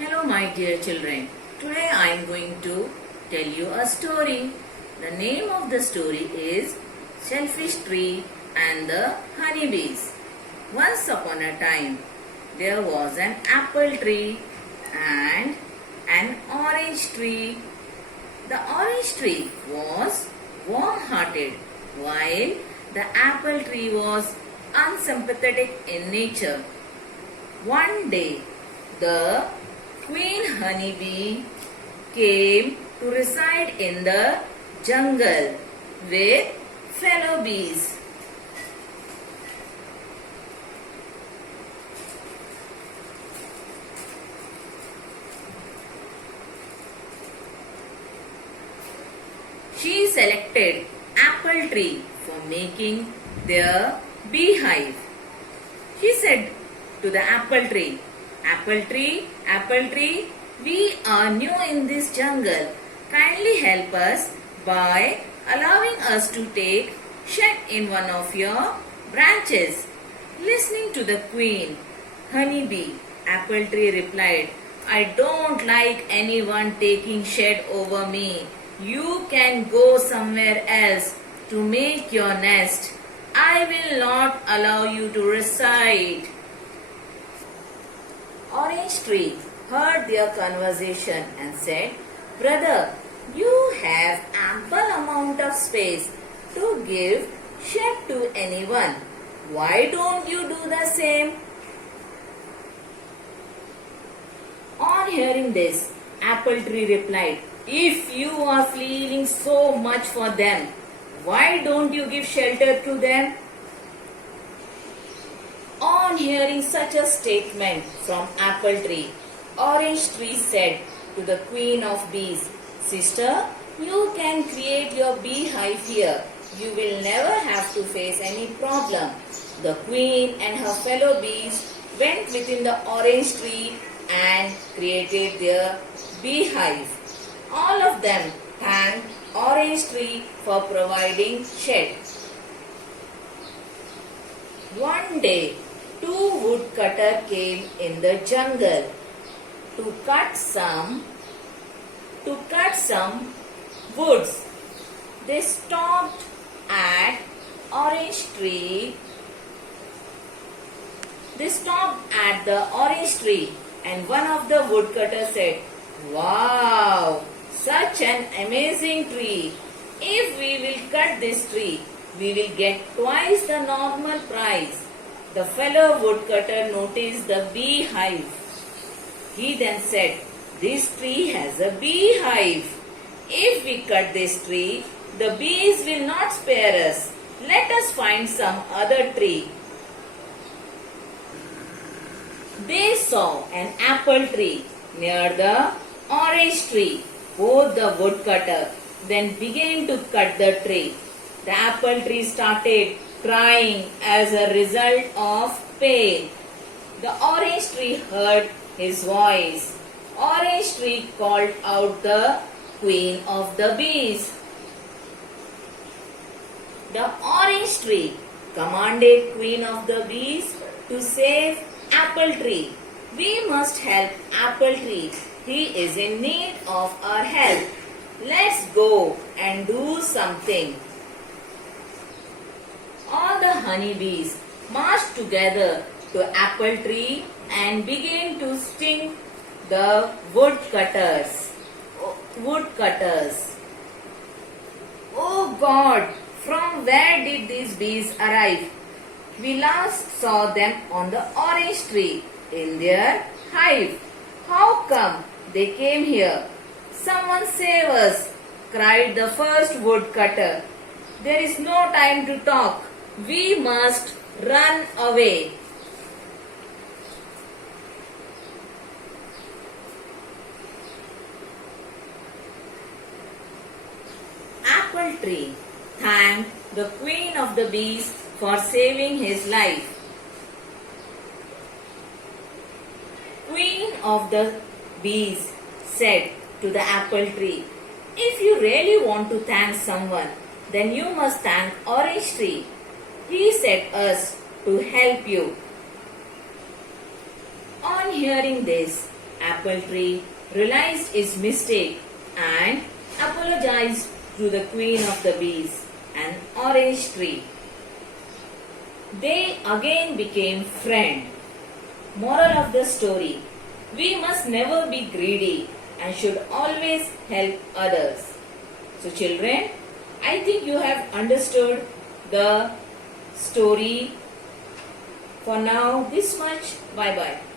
Hello my dear children. Today I am going to tell you a story. The name of the story is Shellfish Tree and the Honeybees. Once upon a time there was an apple tree and an orange tree. The orange tree was warm-hearted while the apple tree was unsympathetic in nature. One day the Queen Honeybee came to reside in the jungle with fellow bees. She selected apple tree for making their beehive. She said to the apple tree, apple tree, we are new in this jungle. Kindly help us by allowing us to take shade in one of your branches. Listening to the queen, Honeybee, apple tree replied, I don't like anyone taking shade over me. You can go somewhere else to make your nest. I will not allow you to reside. Orange Tree heard their conversation and said, Brother, you have ample amount of space to give shade to anyone. Why don't you do the same? On hearing this, Apple Tree replied, If you are feeling so much for them, why don't you give shelter to them? On hearing such a statement from Apple Tree, Orange Tree said to the Queen of Bees, Sister, you can create your beehive here. You will never have to face any problem. The Queen and her fellow bees went within the orange tree and created their beehive. All of them thanked Orange Tree for providing shade. One day, two woodcutters came in the jungle to cut some woods. They stopped at orange tree. They stopped at the orange tree, and one of the woodcutters said, Wow, such an amazing tree. If we will cut this tree, we will get twice the normal price. The fellow woodcutter noticed the beehive. He then said, This tree has a beehive. If we cut this tree, the bees will not spare us. Let us find some other tree. They saw an apple tree near the orange tree. Both the woodcutter then began to cut the tree. The apple tree started crying as a result of pain. The orange tree heard his voice. Orange tree called out the queen of the bees. The orange tree commanded queen of the bees to save apple tree. We must help apple tree. He is in need of our help. Let's go and do something. All the honeybees marched together to apple tree and began to sting the woodcutters. Oh God, from where did these bees arrive? We last saw them on the orange tree in their hive. How come they came here? Someone save us, cried the first woodcutter. There is no time to talk. We must run away. Apple Tree thanked the queen of the bees for saving his life. Queen of the bees said to the apple tree, If you really want to thank someone, then you must thank Orange Tree. He set us to help you. On hearing this, apple tree realized its mistake and apologized to the queen of the bees, an orange tree. They again became friends. Moral of the story: we must never be greedy and should always help others. So children, I think you have understood the story. For now, this much. Bye bye.